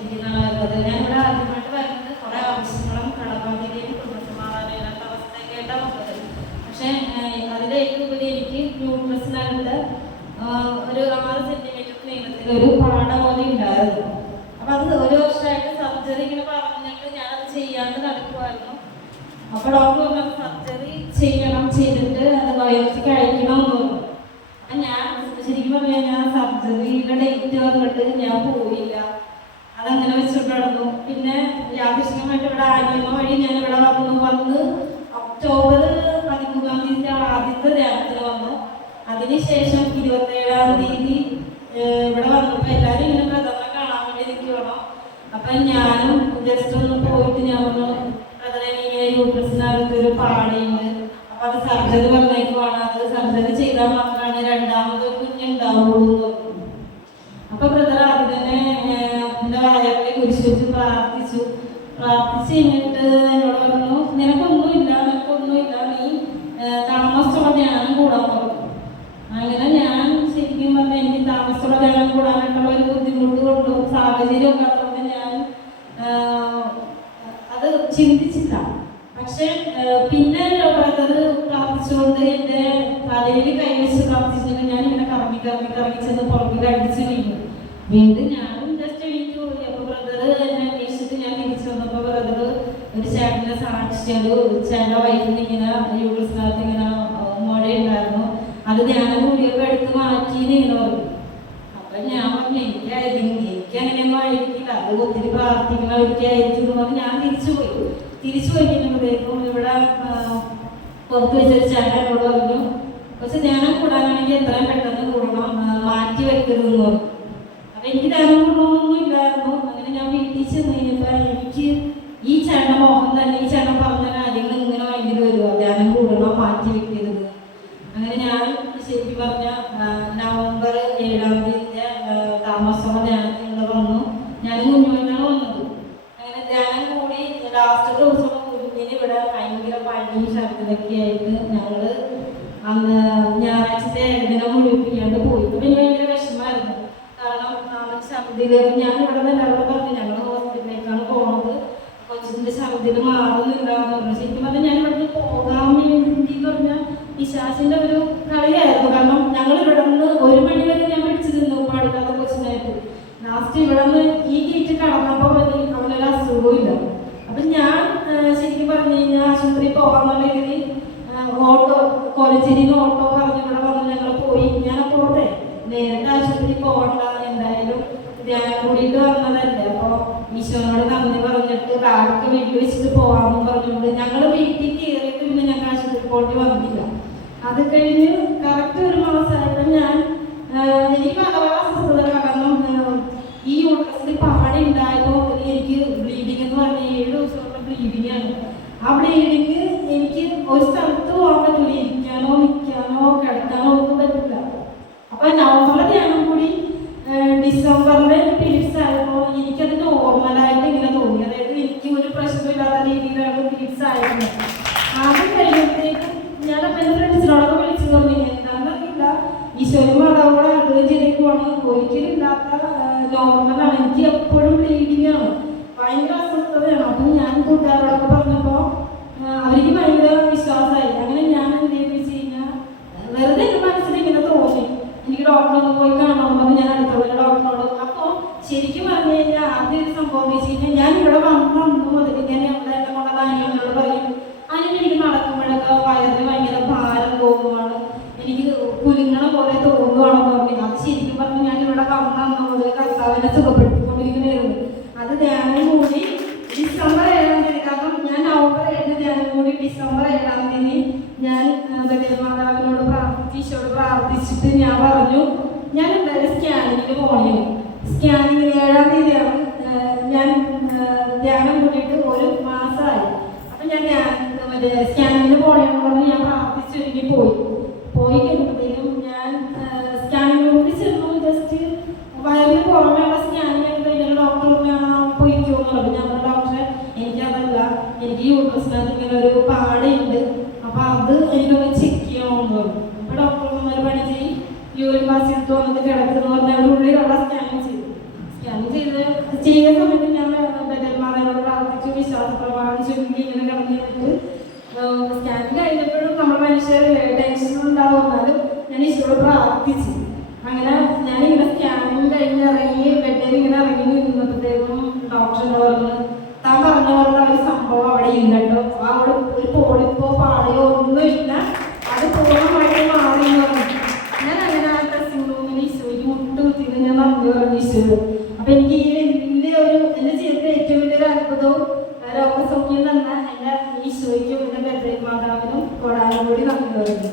വരുന്നത് ഞാനിവിടെ ആദ്യമായിട്ട് വരുന്നത് കുറേ ആവശ്യങ്ങളും കടബാധ്യതയും കുടുംബസമാധാനം ഇല്ലാത്ത അവസ്ഥയൊക്കെ ആയിട്ടാണ് വന്നത്. പക്ഷേ അതിലേക്ക് ഉപരി എനിക്ക് ന്യൂട്രസിനകത്ത് ഒരു ആറ് സെന്റിമീറ്റർ നീളത്തിൽ ഒരു പാട പോലെ ഒരു വർഷമായിട്ട് സർജറി ഇങ്ങനെ പറഞ്ഞിട്ട് ഞാനത് ചെയ്യാണ്ട് നടക്കുമായിരുന്നു അപ്പൊ ഡോക്ടർ സർജറി ചെയ്യണം ചെയ്തിട്ട് അത് ബയോപ്സി കഴിക്കണം എന്ന് പറഞ്ഞു അപ്പൊ ഞാൻ ശരിക്കും പറഞ്ഞാൽ ഞാൻ സർജറിയുടെ ഡേറ്റ് വന്നിട്ട് ഞാൻ പോയില്ല അതങ്ങനെ വെച്ചിട്ട് പിന്നെ യാദൃശ്ചികമായിട്ട് ഇവിടെ ആനിയമ്മ വഴി ഞാൻ ഇവിടെ വന്നു വന്ന് ഒക്ടോബർ പതിമൂന്നാം തീയതി ആദ്യത്തെ ധ്യാനത്തിൽ വന്നു അതിനുശേഷം ഇരുപത്തേഴാം തീയതി ഇവിടെ വന്നപ്പോൾ എല്ലാവരും ഇങ്ങനെ പ്രഥമ കാണാൻ വേണ്ടി നിൽക്കുവാണോ അപ്പൊ ഞാനും ജസ്റ്റ് ഒന്ന് പോയിട്ട് ഞാൻ ബ്രദറെ ഇങ്ങനെ യൂട്രസിനകത്ത് ഒരു പാടയുണ്ട് അപ്പൊ അത് സർജറി പറഞ്ഞേക്കുവാണ് അത് സർജറി ചെയ്താൽ മാത്രമാണ് രണ്ടാമത് കുഞ്ഞുണ്ടാവുള്ളൂ പ്രാർത്ഥിച്ചു. പ്രാർത്ഥിച്ച് കഴിഞ്ഞിട്ട് എന്നോട് പറഞ്ഞു നിനക്കൊന്നുമില്ല നിനക്കൊന്നുമില്ല നീ ഏഹ്, താമസത്തോടെ ധ്യാനം കൂടാൻ പറഞ്ഞു. അങ്ങനെ ഞാൻ ശരിക്കും പറഞ്ഞാൽ എനിക്ക് താമസത്തോടെ ധ്യാനം കൂടാനായിട്ടുള്ള ഒരു ബുദ്ധിമുട്ട് കൊണ്ടും സാഹചര്യം ഒക്കെ അതുകൊണ്ട് ഞാൻ അത് ചിന്തിച്ചില്ല. പക്ഷെ പിന്നെ ബ്രദർ പ്രാർത്ഥിച്ചുകൊണ്ട് എന്റെ തലയിൽ കൈവച്ച് പ്രാർത്ഥിച്ചിട്ട് ഞാൻ ഇങ്ങനെ കറങ്ങി കറങ്ങി കറങ്ങി ചെന്ന് പുറകിൽ അടിച്ചു വീണു. വീണ്ടും ഞാനും ജസ്റ്റ് എണീറ്റ് പോയി അപ്പൊ ബ്രദർ എന്നെ അന്വേഷിച്ചിട്ട് ഞാൻ തിരിച്ചു വന്നപ്പോ ബ്രദർ ഒരു ചേട്ടന്റെ ചേട്ടന്റെ വൈഫിന് ഇങ്ങനെ യൂട്രസിനകത്ത് ഇങ്ങനെ ആഹ്, മുഴയുണ്ടായിരുന്നു അത് ധ്യാനം കൂടിയൊക്കെ എടുത്ത് മാറ്റിയെന്ന് ഇങ്ങനെ പറഞ്ഞു. അപ്പൊ ഞാൻ പറഞ്ഞു എനിക്കായിരിക്കും എനിക്ക് അങ്ങനെയൊന്നും ആയിരിക്കില്ല. അത് ഒത്തിരി പ്രാർത്ഥിക്കുന്നവർക്കായിരിക്കും എന്ന് പറഞ്ഞ് ഞാൻ തിരിച്ചു പോയി. തിരിച്ചു പോയി കഴിഞ്ഞപ്പോഴേക്കും ഇവിടെ പുറത്ത് വെച്ചൊരു ചേട്ടൻ പറഞ്ഞു പക്ഷെ ധ്യാനം കൂടാനാണെങ്കിൽ എത്രയും പെട്ടെന്ന് കൂടണം. മാറ്റി വെക്കരുത് എന്ന് പറഞ്ഞു. അപ്പൊ എനിക്ക് ധ്യാനം കൂടണമെന്നൊന്നും ഇല്ലായിരുന്നു. അങ്ങനെ ഞാൻ വീട്ടിൽ ചെന്ന് കഴിഞ്ഞപ്പോ എനിക്ക് ഈ ചേട്ടൻ മോഹൻ തന്നെ ഈ ചേട്ടൻ പറഞ്ഞ കാര്യങ്ങൾ ഇങ്ങനെ ഭയങ്കര വരുമോ ധ്യാനം കൂടണം മാറ്റി വെക്കരുത്. അങ്ങനെ ഞാൻ ശരിക്കും പറഞ്ഞ നവംബർ ഏഴാം തീയതി താമസമ ധ്യാനത്തിൽ വന്നു. ഞാൻ കുഞ്ഞുമനാണ് വന്നത്. അങ്ങനെ ധ്യാനം കൂടി ലാസ്റ്റ് ദിവസം കുഞ്ഞിന് ഇവിടെ ഭയങ്കര പനിയും ഛർദിലൊക്കെ ആയിട്ട് ഞങ്ങൾ അന്ന് ഞായറാഴ്ചത്തെ ഏകദിനം മുഴുപ്പിക്കാണ്ട് പോയി. പിന്നെ ഭയങ്കര വിഷമായിരുന്നു കാരണം ഛർദിൽ ഞാൻ ഇവിടെ നിന്ന് എല്ലാവരും പറഞ്ഞു കൊച്ചിന്റെ ശബ്ദത്തിൽ മാറുന്നുണ്ടാവും പറഞ്ഞു. ശരിക്കും പറഞ്ഞാൽ ഞാൻ ഇവിടുന്ന് പോകാൻ വേണ്ടി പറഞ്ഞാൽ പിശാചിന്റെ ഒരു കളിയായിരുന്നു. കാരണം ഞങ്ങൾ ഇവിടെ നിന്ന് ഒരു മണി വരെ ഞാൻ പിടിച്ചു നിന്നു പാടില്ലാത്ത കൊച്ചിനായിട്ട്. ലാസ്റ്റ് ഇവിടെ നിന്ന് ഈ ഗേറ്റ് കടന്നപ്പോ മതി അവനൊരു അസുഖവും ഇല്ല. അപ്പൊ ഞാൻ ശരിക്കും പറഞ്ഞു കഴിഞ്ഞാൽ ആശുപത്രി പോകാന്നുണ്ടെങ്കിൽ ഓട്ടോ കോലച്ചേരിന്ന് ഓട്ടോ പറഞ്ഞ് ഇവിടെ വന്ന് ഞങ്ങൾ പോയി ഞാൻ പോട്ടെ നേരിട്ട് ആശുപത്രി പോകണ്ട എന്തായാലും ധ്യാനം കൂടിയിട്ട് വന്നതല്ലേ അപ്പൊ ഈശോനോട് നന്ദി പറഞ്ഞിട്ട് ബാഗൊക്കെ വീട്ടിൽ വെച്ചിട്ട് പോവാമെന്ന് പറഞ്ഞുകൊണ്ട് ഞങ്ങൾ വീട്ടിൽ കയറിയിട്ട് പിന്നെ ഞങ്ങൾ ആശുപത്രി പോയിട്ട് വന്നില്ല. അത് കഴിഞ്ഞ് കറക്റ്റ് ഒരു മാസമായപ്പോൾ ഞാൻ എനിക്ക് പല പല അസ്വസ്ഥതകൾ കാരണം ആ, ഈ യൂട്രസിൽ പാടി ഉണ്ടായപ്പോൾ എനിക്ക് ബ്ലീഡിംഗ് എന്ന് പറഞ്ഞ ഏഴ് ദിവസമുള്ള ബ്ലീഡിംഗ് ആണ് ആ ബ്ലീഡിങ് എനിക്ക് ഒരു സ്ഥലത്ത് പോകാൻ പറ്റില്ല ഇരിക്കാനോ നിൽക്കാനോ കിടക്കാനോ ഒന്നും പറ്റില്ല അപ്പൊ നവംബർ ധ്യാനം കൂടി ഡിസംബറിലെ പീരീഡ്സ് ആയപ്പോൾ എനിക്കത് നോർമലായിട്ട് ഇങ്ങനെ തോന്നി അതായത് എനിക്ക് ഒരു പ്രശ്നം ഇല്ലാത്ത രീതിയിലാണ് പീരീഡ്സ് ആയിരുന്നത് അത് ഞാൻ അപ്പം എന്റെ വിളിച്ചു പറഞ്ഞു എന്താണെന്നറിയില്ല ഈശ്വരൻ മാതാവോട് അത്ഭുതം ചെയ്തേക്കുവാണ് ഒരിക്കലും ഇല്ലാത്ത നോർമലാണ് എപ്പോഴും ബ്ലീഡിംഗ് ആണ് ഭയങ്കര അസ്വസ്ഥതയാണ് അപ്പം ഞാൻ കൂട്ടുകാരോടൊക്കെ പറഞ്ഞപ്പോൾ അവർക്ക് ഭയങ്കര അങ്ങനെ ഞാൻ എന്ത് ചെയ്തു വെച്ച് കഴിഞ്ഞാൽ വെറുതെ എന്റെ മനസ്സിൽ ഇങ്ങനെ തോന്നി എനിക്ക് ഡോക്ടറെ ഒന്ന് പോയി കാണണമെന്ന് ശരിക്കും പറഞ്ഞു കഴിഞ്ഞാൽ ആദ്യം ഒരു സംഭവം എന്ന് വെച്ച് കഴിഞ്ഞാൽ ഞാൻ ഇവിടെ വന്നു അന്ന് മുതൽ ഞാൻ ഇവിടെ എന്റെ മോളെ അനിയനോട് പറയും അതിന് എനിക്ക് നടക്കുമ്പോഴൊക്കെ വയറിന് ഭയങ്കര ഭാരം പോകുവാണ്. എനിക്ക് കുലുങ്ങണ പോലെ തോന്നുവാണെന്ന് പറഞ്ഞു. അത് ശരിക്കും പറഞ്ഞു ഞാൻ ഇവിടെ വന്ന അന്ന് മുതൽ കർത്താവിനെ സുഖപ്പെടുത്തിക്കൊണ്ടിരിക്കുന്നതായിരുന്നു അത് ധ്യാനം കൂടി ഡിസംബർ ഏഴാം തീയതി കാരണം ഞാൻ നവംബർ ഏഴിന് ധ്യാനം കൂടി ഡിസംബർ ഏഴാം തീയതി ഞാൻ ബദൽ മാതാവിനോട് പ്രാർത്ഥിച്ച് ഈശോട് പ്രാർത്ഥിച്ചിട്ട് ഞാൻ പറഞ്ഞു ഞാൻ എന്തായാലും സ്കാനിങ്ങിന് പോകണേ സ്കാനിങ്ങിന് ഏഴാം തീയതിയാണ് ഞാൻ ധ്യാനം കൂടിയിട്ട് ഒരു മാസമായി. അപ്പൊ ഞാൻ മറ്റേ സ്കാനിങ്ങിന് പോകണമെന്ന് പറഞ്ഞ് ഞാൻ പ്രാർത്ഥിച്ചൊരുങ്ങി പോയി. പോയി കഴിയുമ്പോഴത്തേക്കും ഞാൻ സ്കാനിങ് കൂടി ചെന്നു. ജസ്റ്റ് വയറിന് പുറമെയുള്ള സ്കാനിങ് കഴിഞ്ഞാൽ ഡോക്ടർ പോയിക്കോന്ന് പറഞ്ഞു. ഞങ്ങളുടെ ഡോക്ടറെ എനിക്കതല്ല. എനിക്ക് യൂട്രസിനകത്ത് ഇങ്ങനെ ഒരു പാടയുണ്ട് അപ്പൊ അത് എനിക്കൊന്ന് ചെക്ക് ചെയ്യണമെന്ന് പറഞ്ഞു അപ്പൊ ഡോക്ടർ ഒരു പണി ചെയ്യും യൂറിൻ പാസ് എടുത്ത് വന്നിട്ട് കിടക്കുന്നു പറഞ്ഞ അവിടെ ഉള്ളിലുള്ള സ്കാനിങ് ചെയ്തു സ്കാനിങ് ചെയ്ത് ചെയ്ത ചെറിയ സമയത്ത് ഞാൻ ബദൽമാരോട് പ്രാർത്ഥിച്ചു വിശ്വാസ പ്രമാണം ചൊല്ലി ഇങ്ങനെ കിടന്നിട്ട് സ്കാനിങ് കഴിഞ്ഞപ്പോഴും നമ്മൾ മനുഷ്യരല്ലേ ടെൻഷൻ ഉണ്ടാവും എന്നാലും ഞാൻ ഈശോയോട് പ്രാർത്ഥിച്ചു അങ്ങനെ ഞാനിങ്ങനെ സ്കാനിങ് കഴിഞ്ഞ് ഇറങ്ങി ബെഡിൽ ഇങ്ങനെ ഇറങ്ങി നിന്നപ്പോഴത്തേക്കും ഡോക്ടർ പറഞ്ഞു താൻ പറഞ്ഞ പോലുള്ള ഒരു സംഭവം അവിടെ ഇല്ല കേട്ടോ. ആ ഒരു പോളിപ്പോ പാടയോ ഒന്നുമില്ല. അത് പൂർണമായിട്ട് മാറി ഞാൻ അങ്ങനെ ആ ഡ്രസ്സിംഗ് റൂമിൽ ഈശോയ്ക്ക് മുട്ട് കുത്തിയിട്ട് ഞാൻ നന്ദി പറഞ്ഞു ഈശോയോട്. അപ്പൊ എനിക്ക് ഈ വലിയ ഒരു എന്റെ ജീവിതത്തിലെ ഏറ്റവും വലിയൊരു അത്ഭുതവും രോഗസൗഖ്യം തന്ന എന്റെ ഈശോയ്ക്കും എന്റെ ബദ്രീ മാതാവിനും കൊടാനും കൂടി നന്ദി പറഞ്ഞു.